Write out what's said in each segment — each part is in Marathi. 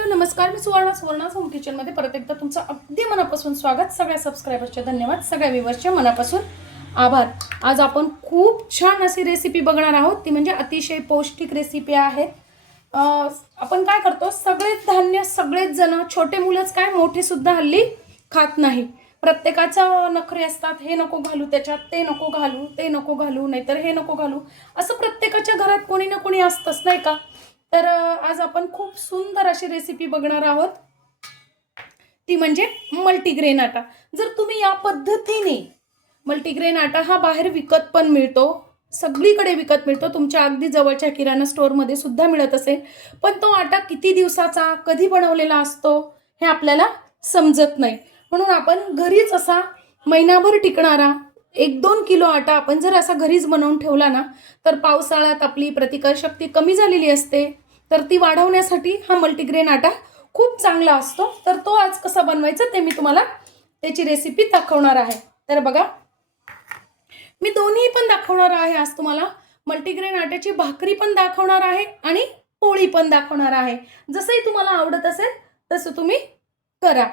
हॅलो नमस्कार, मी सुवर्णा होम किचनमध्ये परत एकदा तुमचं अगदी मनापासून स्वागत. सगळ्या सबस्क्रायबर्सचे धन्यवाद, सगळ्या व्ह्यूअर्सचे मनापासून आभार. आज आपण खूप छान अशी रेसिपी बघणार आहोत, ती म्हणजे अतिशय पौष्टिक रेसिपी आहे. आपण काय करतो, सगळेच धान्य सगळेच जण, छोटे मुलंच काय मोठे सुद्धा हल्ली खात नाही. प्रत्येकाचा नखरे असतात, हे नको घालू त्याच्यात, ते नको घालू, ते नको घालू, नाहीतर हे नको घालू, असं प्रत्येकाच्या घरात कोणी ना कोणी असतंच, नाही का. तर आज आपण खूप सुंदर अशी रेसिपी बघणार आहोत, ती म्हणजे मल्टीग्रेन आटा. जर तुम्ही या पद्धतीने, मल्टीग्रेन आटा हा बाहेर विकत पण मिळतो, सगळीकडे विकत मिळतो, तुमच्या अगदी जवळच्या किराणा स्टोअरमध्ये सुद्धा मिळत असेल, पण तो आटा किती दिवसाचा, कधी बनवलेला असतो हे आपल्याला समजत नाही. म्हणून आपण घरीच असा महिनाभर टिकणारा 1-2 किलो आटा आपण जर असा घरीच बनवून ठेवला ना, तर पावसाळ्यात आपली प्रतिकारशक्ती कमी झालेली असते, तर ती वाढवण्यासाठी हा मल्टीग्रेन आटा खूप चांगला असतो. तर तो आज कसा बनवायचा ते मी तुम्हाला त्याची रेसिपी दाखवणार आहे. तर बघा, मी दोन्ही पण दाखवणार आहे आज तुम्हाला. मल्टीग्रेन आट्याची भाकरी पण दाखवणार आहे आणि पोळी पण दाखवणार आहे. जसंही तुम्हाला आवडत असेल तसं तुम्ही करा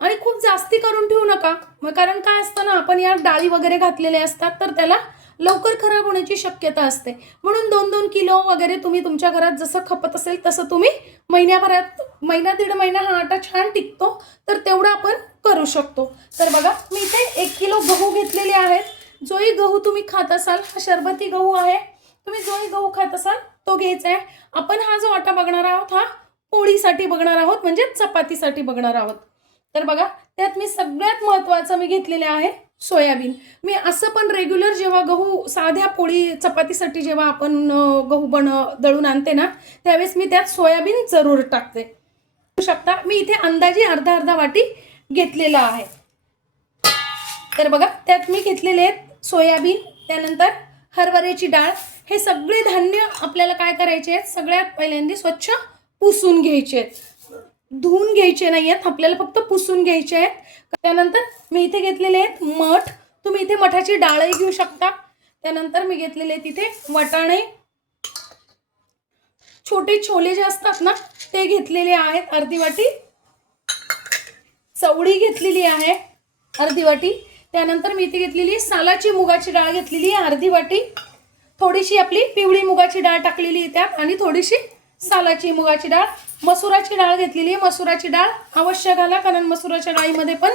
आणि खूप जास्ती करून ठेवू नका, कारण काय असतं ना, आपण या डाळी वगैरे घातलेले असतात, तर त्याला लवकर खराब होण्याची शक्यता असते. म्हणून 2-2 किलो वगैरे तुम्ही तुमच्या घरात जसं खपत असेल तसं तुम्ही महिन्याभरात, महिना दीड महिना हा आटा छान टिकतो, तर तेवढा आपण करू शकतो. तर बघा, मी इथे 1 किलो गहू घेतलेले आहेत. जोही गहू तुम्ही खात असाल, हा शरबती गहू आहे, तुम्ही जोही गहू खात असाल तो घ्यायचा आहे. आपण हा जो आटा बघणार आहोत हा पोळीसाठी बघणार आहोत, म्हणजे चपातीसाठी बघणार आहोत. तर बघा, त्यात मी सगळ्यात महत्त्वाचं मी घेतलेले आहे सोयाबीन. मी असं पण रेग्युलर जेव्हा गहू साध्या पोळी चपातीसाठी जेव्हा आपण गहू दळून आणते ना, त्यावेळेस मी त्यात सोयाबीन जरूर टाकते. बघू शकता, मी इथे अंदाजे अर्धा वाटी घेतलेला आहे. तर बघा, त्यात मी घेतलेले आहेत सोयाबीन, त्यानंतर हरभऱ्याची डाळ. हे सगळे धान्य आपल्याला काय करायचे आहेत, सगळ्यात पहिल्यांदा स्वच्छ पुसून घ्यायचे आहेत, धुवून घ्यायचे नाही आहेत, आपल्याला फक्त पुसून घ्यायचे आहेत. त्यानंतर मी इथे घेतलेले आहेत मठ, तुम्ही इथे मठाची डाळही घेऊ शकता. त्यानंतर मी घेतलेले आहेत इथे वाटाणे, छोटे छोले जे असतात ना ते घेतलेले आहेत अर्धी वाटी, चवळी घेतलेली आहे अर्धी वाटी. त्यानंतर मी इथे घेतलेली सालाची मुगाची डाळ घेतलेली आहे अर्धी वाटी, थोडीशी आपली पिवळी मुगाची डाळ टाकलेली आहे त्यात, आणि थोडीशी सालाची मुगाची डाळ. मसुराची डाळ घेतलेली आहे, मसुराची डाळ अवश्य घाला, कारण मसुराच्या डाळीमध्ये पण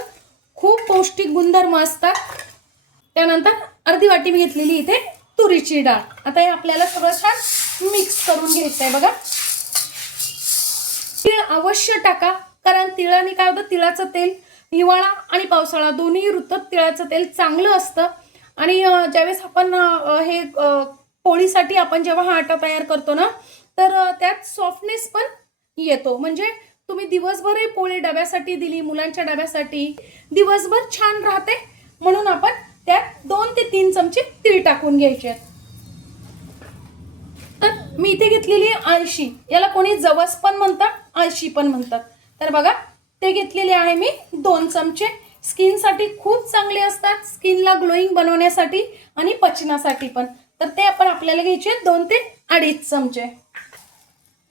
खूप पौष्टिक गुणधर्म असतात. त्यानंतर अर्धी वाटी मी घेतलेली इथे तुरीची डाळ. आता हे आपल्याला सगळं छान मिक्स करून घ्यायचं आहे. बघा, तीळ अवश्य टाका, कारण तिळाने काय होतं, तिळाचं तेल हिवाळा आणि पावसाळा दोन्ही ऋतूत तिळाचं तेल चांगलं असतं. आणि ज्यावेळेस आपण हे पोळीसाठी आपण जेव्हा हा आटा तयार करतो ना, तर त्यात सॉफ्टनेस पण येतो. म्हणजे तुम्ही दिवसभरही पोळी डब्यासाठी दिली, मुलांच्या डब्यासाठी दिवसभर छान राहते. म्हणून आपण त्यात 2 ते 3 चमचे तीळ टाकून घ्यायचे. तर मी इथे घेतलेली आळशी, याला कोणी जवस पण म्हणतात, आळशी पण म्हणतात. तर बघा, ते घेतलेले आहे मी 2 चमचे. स्किनसाठी खूप चांगले असतात, स्किनला ग्लोईंग बनवण्यासाठी आणि पचनासाठी पण. तर ते आपण आपल्याला घ्यायचे 2 ते 2.5 चमचे.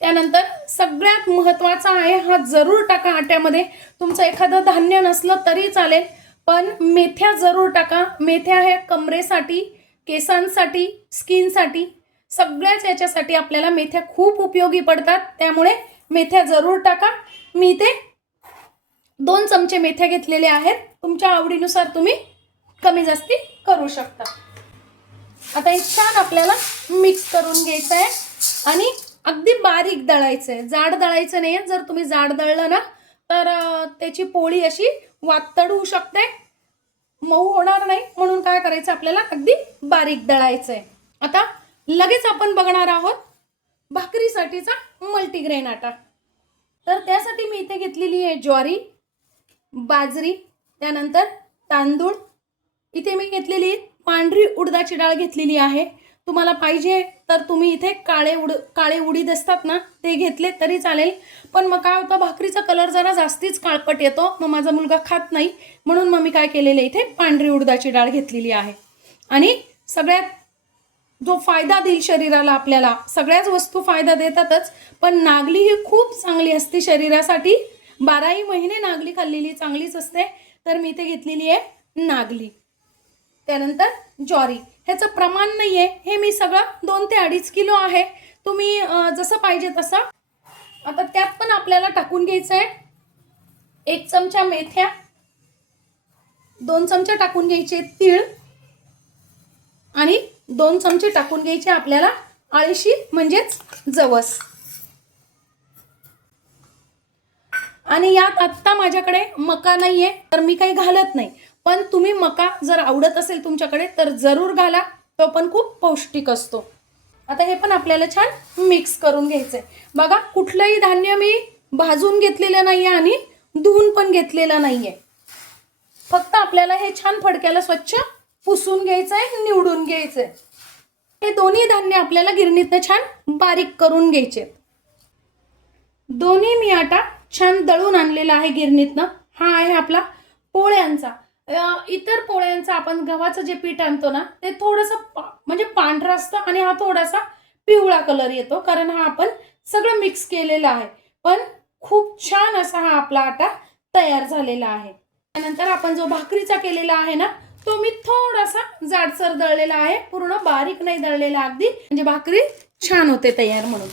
त्यानंतर सगळ्यात महत्त्वाचा आहे, हा जरूर टाका आट्यामध्ये. तुमचं एखादं धान्य नसलं तरी चालेल, पण मेथ्या जरूर टाका. मेथ्या हे कमरेसाठी, केसांसाठी, स्किनसाठी, सगळ्याच याच्यासाठी आपल्याला मेथ्या खूप उपयोगी पडतात, त्यामुळे मेथ्या जरूर टाका. मी इथे 2 चमचे मेथ्या घेतलेले आहेत, तुमच्या आवडीनुसार तुम्ही कमी जास्ती करू शकता. आता हे छान आपल्याला मिक्स करून घ्यायचं आहे आणि अगदी बारीक दळायचं आहे, जाड दळायचं नाही आहे. जर तुम्ही जाड दळलं ना, तर त्याची पोळी अशी वातड होऊ शकते, मऊ होणार नाही. म्हणून काय करायचं, आपल्याला अगदी बारीक दळायचं आहे. आता लगेच आपण बघणार आहोत भाकरीसाठीचा मल्टीग्रेन आटा. तर त्यासाठी मी इथे घेतलेली आहे ज्वारी, बाजरी, त्यानंतर तांदूळ. इथे मी घेतलेली पांढरी उडदाची डाळ घेतलेली आहे. तुम्हाला पाहिजे तर तुम्ही इथे काळे उडीद असतात ना, ते घेतले तरी चालेल, पण मग काय होतं, भाकरीचा कलर जरा जास्तीच काळपट येतो, मग माझा मुलगा खात नाही. म्हणून मग मी काय केलेलं, इथे पांढरी उडदाची डाळ घेतलेली आहे. आणि सगळ्यात जो फायदा देईल शरीराला, आपल्याला सगळ्याच वस्तू फायदा देतातच, पण नागली ही खूप चांगली असते शरीरासाठी. 12ही महिने नागली खाल्लेली चांगलीच असते. तर मी इथे घेतलेली आहे नागली. त्यानंतर ज्वारी, ह्याचं प्रमाण नाही आहे, हे मी सगळं 2 ते 2.5 किलो आहे. तुम्ही जसं पाहिजे तसं. आता त्यात पण आपल्याला टाकून घ्यायचं आहे 1 चमचा मेथ्या, 2 चमचे टाकून घ्यायचे तीळ आणि 2 चमचे टाकून घ्यायचे आपल्याला अळशी म्हणजेच जवस. आणि यात आत्ता माझ्याकडे मका नाहीये तर मी काही घालत नाही, पण तुम्ही मका जर आवडत असेल तुमच्याकडे तर जरूर घाला, तो पण खूप पौष्टिक असतो. आता हे पण आपल्याला छान मिक्स करून घ्यायचंय. बघा, कुठलंही धान्य मी भाजून घेतलेलं नाहीये आणि धुवून पण घेतलेलं नाहीये. फक्त आपल्याला हे छान फडक्याला स्वच्छ पुसून घ्यायचंय, निवडून घ्यायचंय. हे दोन्ही धान्य आपल्याला गिरणीतनं छान बारीक करून घ्यायचे. दोन्ही मी आटा छान दळून आणलेला आहे गिरणीतनं. हा आहे आपला पोळ्यांचा. इतर पोळ्यांचा आपण गव्हाचं जे पीठ आणतो ना, ते थोडंसं म्हणजे पांढरं असतं आणि हा थोडासा पिवळा कलर येतो, कारण हा आपण सगळं मिक्स केलेलं आहे. पण खूप छान असा हा आपला आटा तयार झालेला आहे. त्यानंतर आपण जो भाकरीचा केलेला आहे ना, तो मी थोडासा जाडसर दळलेला आहे, पूर्ण बारीक नाही दळलेला अगदी, म्हणजे भाकरी छान होते तयार म्हणून.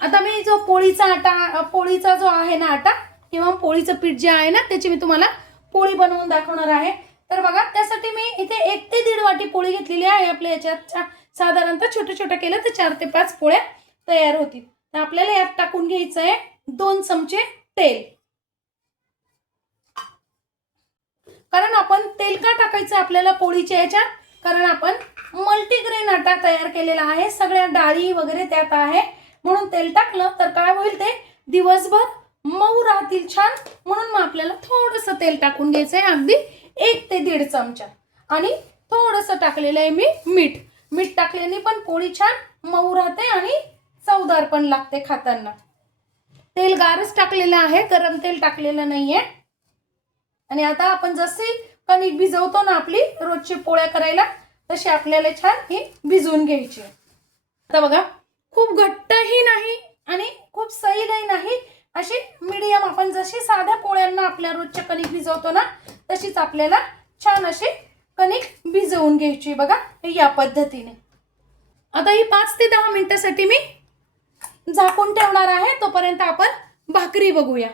आता मी जो पोळीचा जो आहे ना आटा किंवा पोळीचं पीठ जे आहे ना, त्याची मी तुम्हाला पोळी बनवून दाखवणार आहे. तर बघा, त्यासाठी मी इथे 1 ते 1.5 वाटी पोळी घेतलेली आहे. आपल्या याच्यात साधारणतः छोट्या छोट्या केलं तर 4 ते 5 पोळ्या तयार होतील. तर आपल्याला यात टाकून घ्यायचं आहे 2 चमचे तेल. कारण आपण तेल का टाकायचं आपल्याला पोळीच्या याच्यात, कारण आपण मल्टीग्रेन आटा तयार केलेला आहे, सगळ्या डाळी वगैरे त्यात आहे, म्हणून तेल टाकलं तर काय होईल, ते दिवसभर मऊ राहतील छान. म्हणून मग आपल्याला थोडंसं तेल टाकून घ्यायचं आहे, अगदी 1 ते 1.5 चमचा. आणि थोडंसं टाकलेलं आहे मी मीठ. मीठ टाकल्याने पण पोळी छान मऊ राहते आणि चवदार पण लागते खाताना. तेल गारच टाकलेलं आहे, गरम तेल टाकलेलं नाहीये. आणि आता आपण जशी कणिक भिजवतो ना आपली रोजची पोळ्या करायला, तशी आपल्याला छान ही भिजवून घ्यायची. आता बघा, खूप घट्टही नाही आणि खूप सैलही नाही, अशी मीडियम. आपण जशी साध्या पोळ्यांना आपल्या रोजच्या कणिक भिजवतो ना, तशीच आपल्याला छान अशी कणिक भिजवून घ्यायची. बघा, या पद्धतीने. आता ही 5 ते 10 मिनिटांसाठी मी झाकून ठेवणार आहे. तोपर्यंत आपण भाकरी बघूया.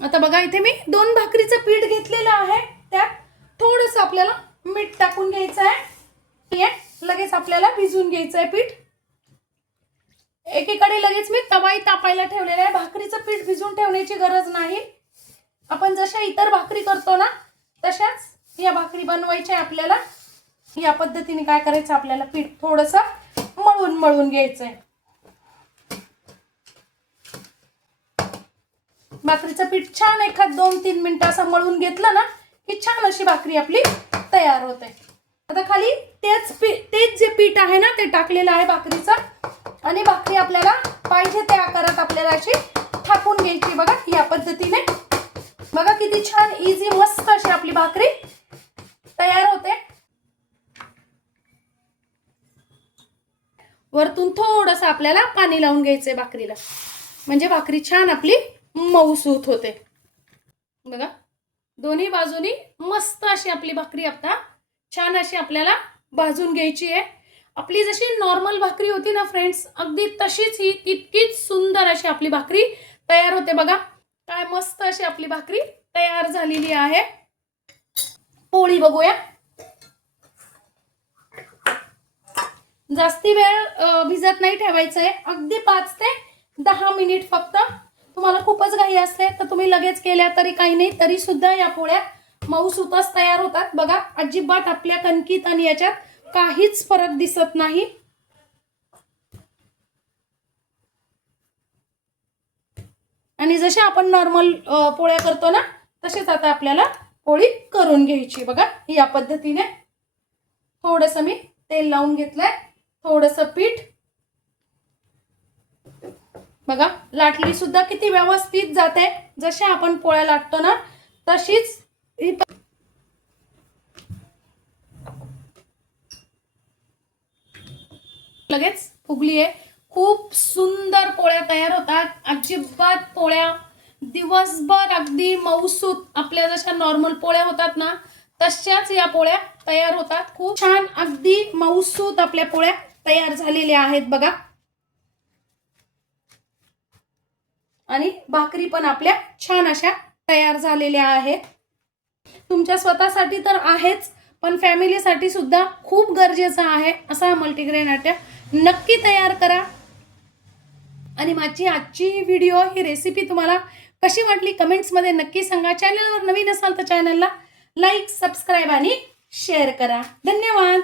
आता बघा, इथे मी 2 भाकरीचं पीठ घेतलेलं आहे. त्यात थोडंसं आपल्याला मीठ टाकून घ्यायचं आहे. लगेच आपल्याला भिजवून घ्यायचं आहे पीठ. एकीकडे लगेच मी तवाही तापायला ठेवलेला आहे. भाकरीचं पीठ भिजवून ठेवण्याची गरज नाही. आपण जशा इतर भाकरी करतो ना, तशाच या भाकरी बनवायच्या आपल्याला. या पद्धतीने काय करायचं, आपल्याला पीठ थोडंसं मळून घ्यायचंय. भाकरीचं पीठ छान एखाद 2-3 मिनिटं असं मळून घेतलं ना, की छान अशी भाकरी आपली तयार होते. आता खाली तेच जे पीठ आहे ना, ते टाकलेलं आहे भाकरीचं. आणि भाकरी आपल्याला पाहिजे त्या आकारात आपल्याला अशी थापून घ्यायची. बघा, या पद्धतीने. बघा किती छान इझी मस्त अशी आपली भाकरी तयार होते. वरतून थोडंसं आपल्याला पाणी लावून घ्यायचंय भाकरीला, म्हणजे भाकरी छान आपली मऊसूत होते. बघा, दोन्ही बाजूनी मस्त अशी आपली भाकरी आता छान अशी आपल्याला भाजून घ्यायची आहे. आपली जशी नॉर्मल भाकरी होती ना फ्रेंड्स, अगदी तशीच ही तितकीच सुंदर अशी आपली भाकरी तयार होते. बघा, काय मस्त अशी आपली भाकरी तयार झालेली आहे. पोळी बघूया. जास्ती वेळ भिजत नाही ठेवायचं आहे, अगदी 5 ते 10 मिनिट फक्त. तुम्हाला खूपच घाई असते तर तुम्ही लगेच केल्या तरी काही नाही, तरी सुद्धा या पोळ्या मऊसूतच तयार होतात. बघा, अजिबात आपल्या कणकीत आणि याच्यात काहीच फरक दिसत नाही. आणि जसे आपण नॉर्मल पोळ्या करतो ना, तसेच आता आपल्याला पोळी करून घ्यायची. बघा, या पद्धतीने. थोडंसं मी तेल लावून घेतलंय, थोडंसं पीठ. बघा, लाटली सुद्धा किती व्यवस्थित जाते. जसे आपण पोळ्या लाटतो ना, तशीच लगेच फुगली आहे. खूप सुंदर पोळ्या तयार होतात. अजिबात पोळ्या दिवसभर अगदी मऊसूत आपल्या जशा नॉर्मल पोळ्या होतात ना तशाच या पोळ्या तयार होतात. खूप छान अगदी मऊसूत आपल्या पोळ्या तयार झालेल्या आहेत बघा. आणि भाकरी पण आपल्या छान अशा तयार झालेल्या आहेत. तुमच्या स्वतःसाठी तर आहेच, पण फॅमिलीसाठी सुद्धा खूप गरजेचा आहे असा मल्टीग्रेन आट्या. नक्की तयार करा. आणि माझी आजची व्हिडिओ ही रेसिपी तुम्हाला कशी वाटली कमेंट्समध्ये नक्की सांगा. चॅनलवर नवीन असाल तर चॅनलला लाईक, सबस्क्राईब आणि शेअर करा. धन्यवाद.